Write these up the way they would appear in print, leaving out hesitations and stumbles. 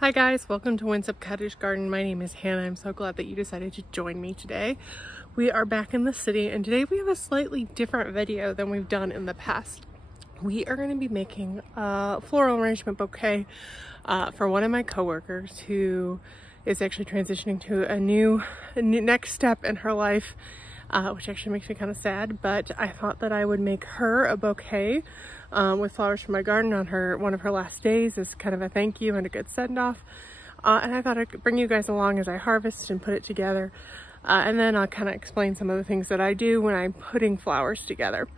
Hi guys, welcome to Winsop Cottage Garden. My name is Hannah. I'm so glad that you decided to join me today. We are back in the city and today we have a slightly different video than we've done in the past. We are going to be making a floral arrangement bouquet for one of my coworkers who is actually transitioning to a new next step in her life, which actually makes me kind of sad, but I thought that I would make her a bouquet with flowers from my garden on one of her last days as kind of a thank you and a good send-off. And I thought I could bring you guys along as I harvest and put it together. And then I'll kind of explain some of the things that I do when I'm putting flowers together.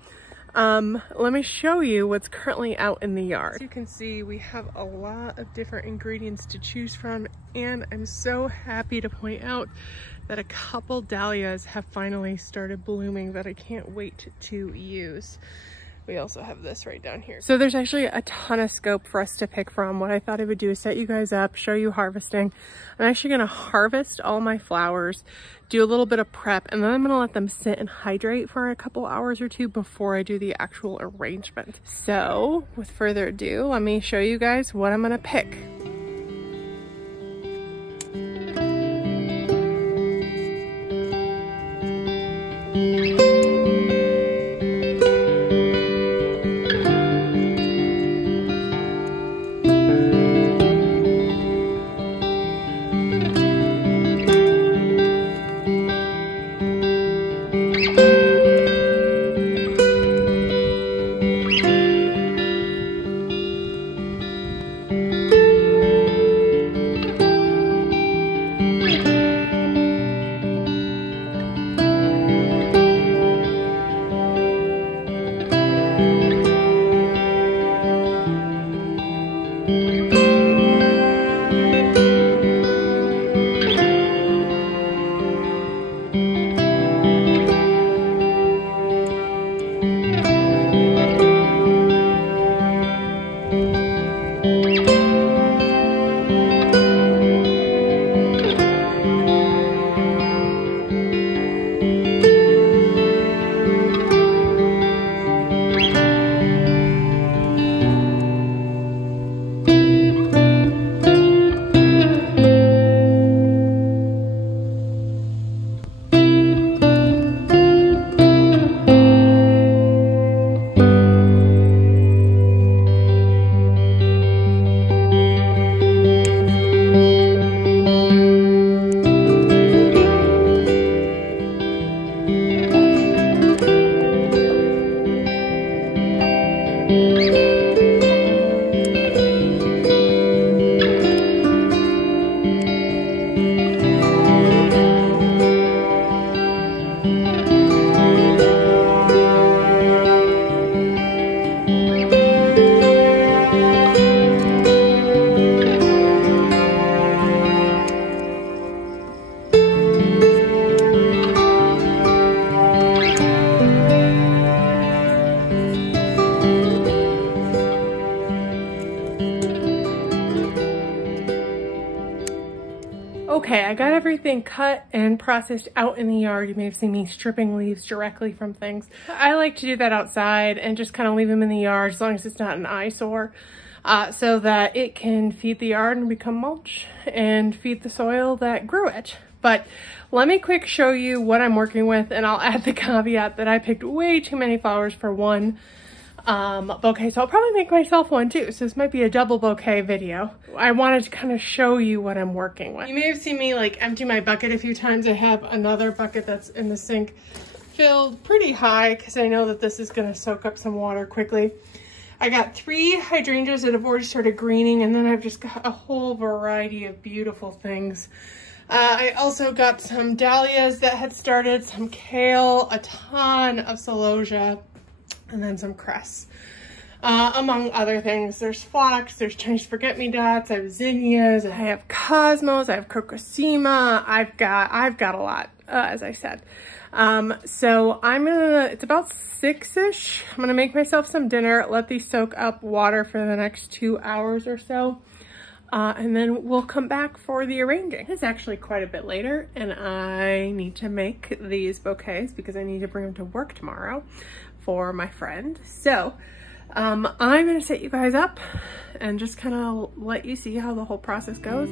Let me show you what's currently out in the yard. As you can see, we have a lot of different ingredients to choose from, and I'm so happy to point out that a couple dahlias have finally started blooming that I can't wait to use. We also have this right down here. So there's actually a ton of scope for us to pick from. What I thought I would do is set you guys up, show you harvesting. I'm actually gonna harvest all my flowers, do a little bit of prep, and then I'm gonna let them sit and hydrate for a couple hours or two before I do the actual arrangement. So with further ado, let me show you guys what I'm gonna pick. Okay, I got everything cut and processed out in the yard. You may have seen me stripping leaves directly from things. I like to do that outside and just kind of leave them in the yard as long as it's not an eyesore, so that it can feed the yard and become mulch and feed the soil that grew it. But let me quick show you what I'm working with, and I'll add the caveat that I picked way too many flowers for one bouquet, so I'll probably make myself one too. So this might be a double bouquet video. I wanted to kind of show you what I'm working with. You may have seen me like empty my bucket a few times. I have another bucket that's in the sink filled pretty high because I know that this is going to soak up some water quickly. I got 3 hydrangeas that have already started greening, and then I've just got a whole variety of beautiful things. I also got some dahlias that had started, some kale, a ton of celosia, and then some cress, among other things. There's phlox, there's Chinese forget-me-nots, I have zinnias, I have cosmos, I have crocosema. I've got a lot, as I said. So it's about 6-ish. I'm gonna make myself some dinner, let these soak up water for the next 2 hours or so. And then we'll come back for the arranging. It's actually quite a bit later, and I need to make these bouquets because I need to bring them to work tomorrow for my friend. So I'm gonna set you guys up and just kind of let you see how the whole process goes.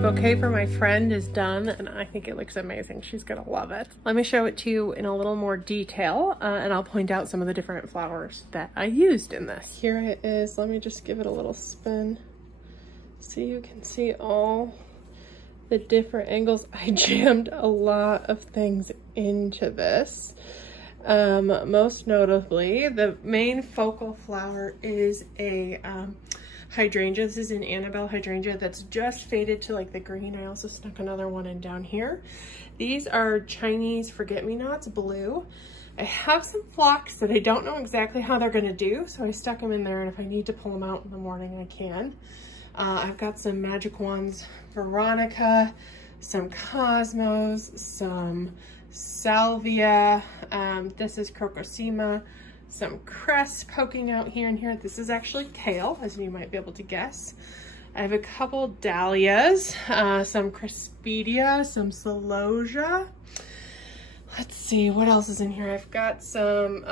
Bouquet for my friend is done, and I think it looks amazing. She's gonna love it. Let me show it to you in a little more detail, and I'll point out some of the different flowers that I used in this. Here it is. Let me just give it a little spin so you can see all the different angles. I jammed a lot of things into this. Most notably, the main focal flower is a hydrangea. This is an Annabelle hydrangea that's just faded to like the green. I also stuck another one in down here. These are Chinese forget-me-nots, blue. I have some phlox that I don't know exactly how they're gonna do, so I stuck them in there, and if I need to pull them out in the morning, I can. I've got some magic ones, Veronica, some Cosmos, some Salvia, this is Crocosema, some cress poking out here and here. This is actually kale, as you might be able to guess. I have a couple dahlias, some Crispidia, some celosia. Let's see, what else is in here? I've got some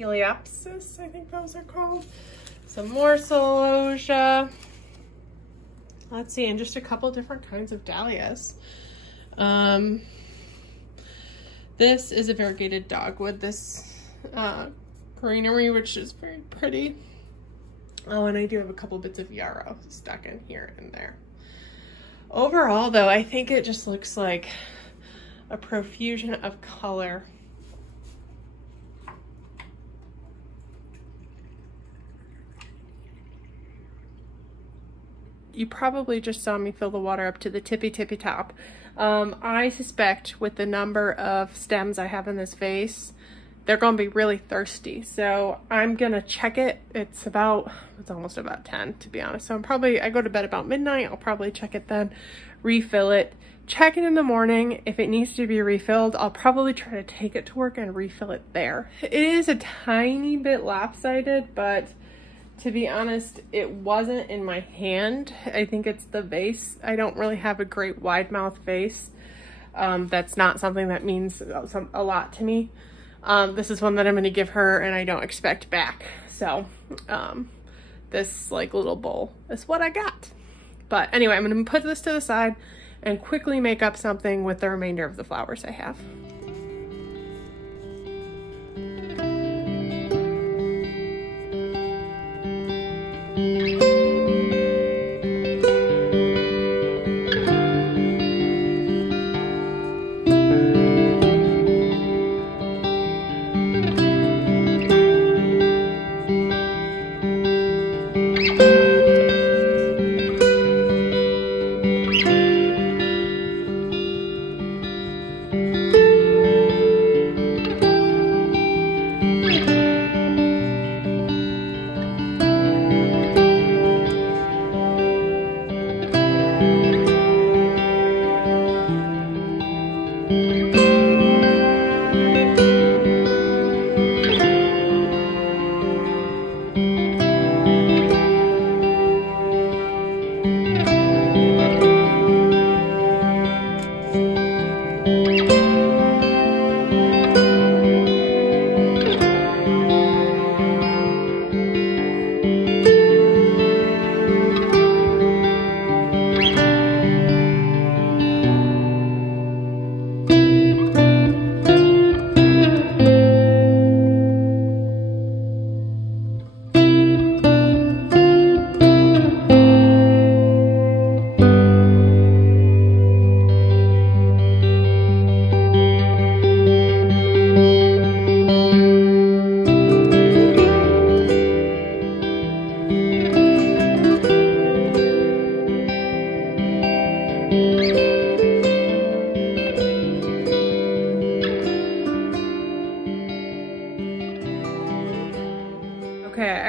Heliopsis, I think those are called. Some more celosia. Let's see, and just a couple different kinds of dahlias. This is a variegated dogwood, this greenery, which is very pretty. Oh, and I do have a couple bits of yarrow stuck in here and there. Overall, though, I think it just looks like a profusion of color. You probably just saw me fill the water up to the tippy top. I suspect with the number of stems I have in this vase, they're gonna be really thirsty. So I'm gonna check it. It's almost about 10, to be honest. So I go to bed about midnight. I'll probably check it then, refill it, check it in the morning. If it needs to be refilled, I'll probably try to take it to work and refill it there. It is a tiny bit lopsided, but to be honest, it wasn't in my hand. I think it's the vase. I don't really have a great wide mouth vase. That's not something that means a lot to me. This is one that I'm gonna give her and I don't expect back. So this like little bowl is what I got. But anyway, I'm gonna put this to the side and quickly make up something with the remainder of the flowers I have.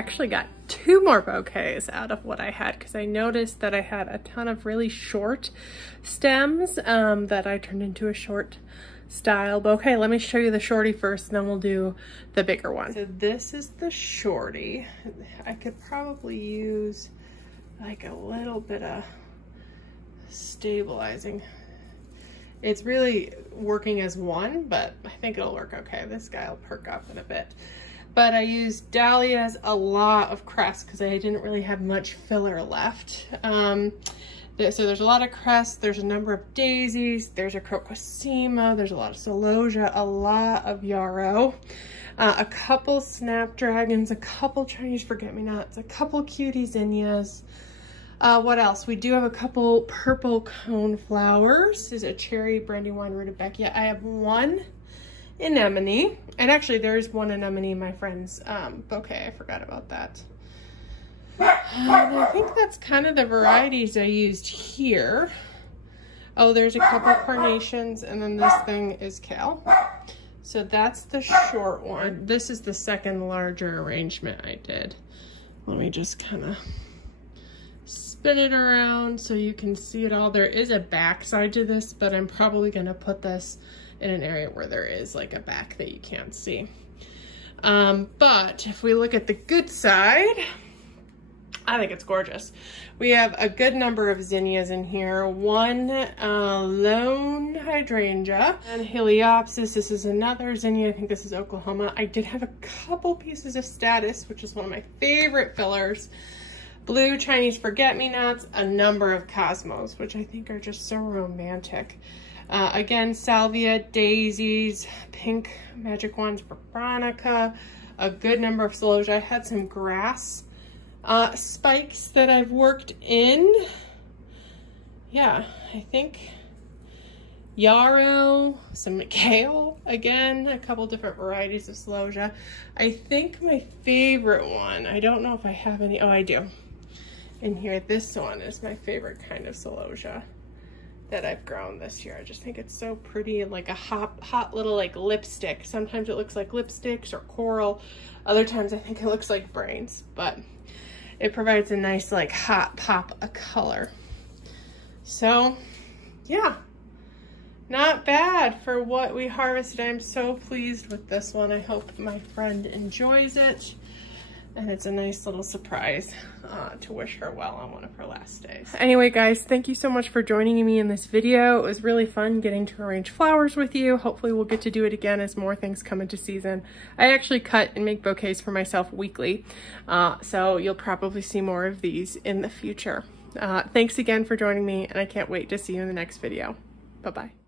actually got 2 more bouquets out of what I had because I noticed that I had a ton of really short stems that I turned into a short style bouquet. Let me show you the shorty first, and then we'll do the bigger one. So this is the shorty. I could probably use like a little bit of stabilizing. It's really working as one, but I think it'll work okay. This guy will perk up in a bit. But I used dahlias, a lot of crest because I didn't really have much filler left. So there's a lot of crest, there's a number of daisies, there's a crocosema, there's a lot of celosia, a lot of yarrow, a couple snapdragons, a couple Chinese forget-me-nots, a couple cutie zinnias. What else? We do have a couple purple cone flowers. This is a cherry brandywine rudbeckia. I have 1 anemone, and actually there's 1 anemone in my friend's bouquet. I forgot about that. And I think that's kind of the varieties I used here. Oh, there's a couple carnations, and then this thing is kale. So that's the short one. This is the second larger arrangement I did. Let me just kind of spin it around so you can see it all. There is a back side to this, but I'm probably gonna put this in an area where there is like a back that you can't see. But if we look at the good side, I think it's gorgeous. We have a good number of zinnias in here. 1 lone hydrangea and Heliopsis. This is another zinnia. I think this is Oklahoma. I did have a couple pieces of Status, which is one of my favorite fillers. Blue Chinese forget-me-nots, a number of Cosmos, which I think are just so romantic. Again, salvia, daisies, pink magic wands for Veronica, a good number of celosia. I had some grass spikes that I've worked in. Yeah, I think yarrow, some kale, again, a couple different varieties of celosia. I think my favorite one, I don't know if I have any, oh I do. In here, this one is my favorite kind of celosia that I've grown this year. I just think it's so pretty and like a hot little like lipstick. Sometimes it looks like lipsticks or coral. Other times I think it looks like brains, but it provides a nice like hot pop of color. So yeah, not bad for what we harvested. I'm so pleased with this one. I hope my friend enjoys it. And it's a nice little surprise to wish her well on one of her last days. Anyway, guys, thank you so much for joining me in this video. It was really fun getting to arrange flowers with you. Hopefully we'll get to do it again as more things come into season. I actually cut and make bouquets for myself weekly, so you'll probably see more of these in the future. Thanks again for joining me, and I can't wait to see you in the next video. Bye-bye.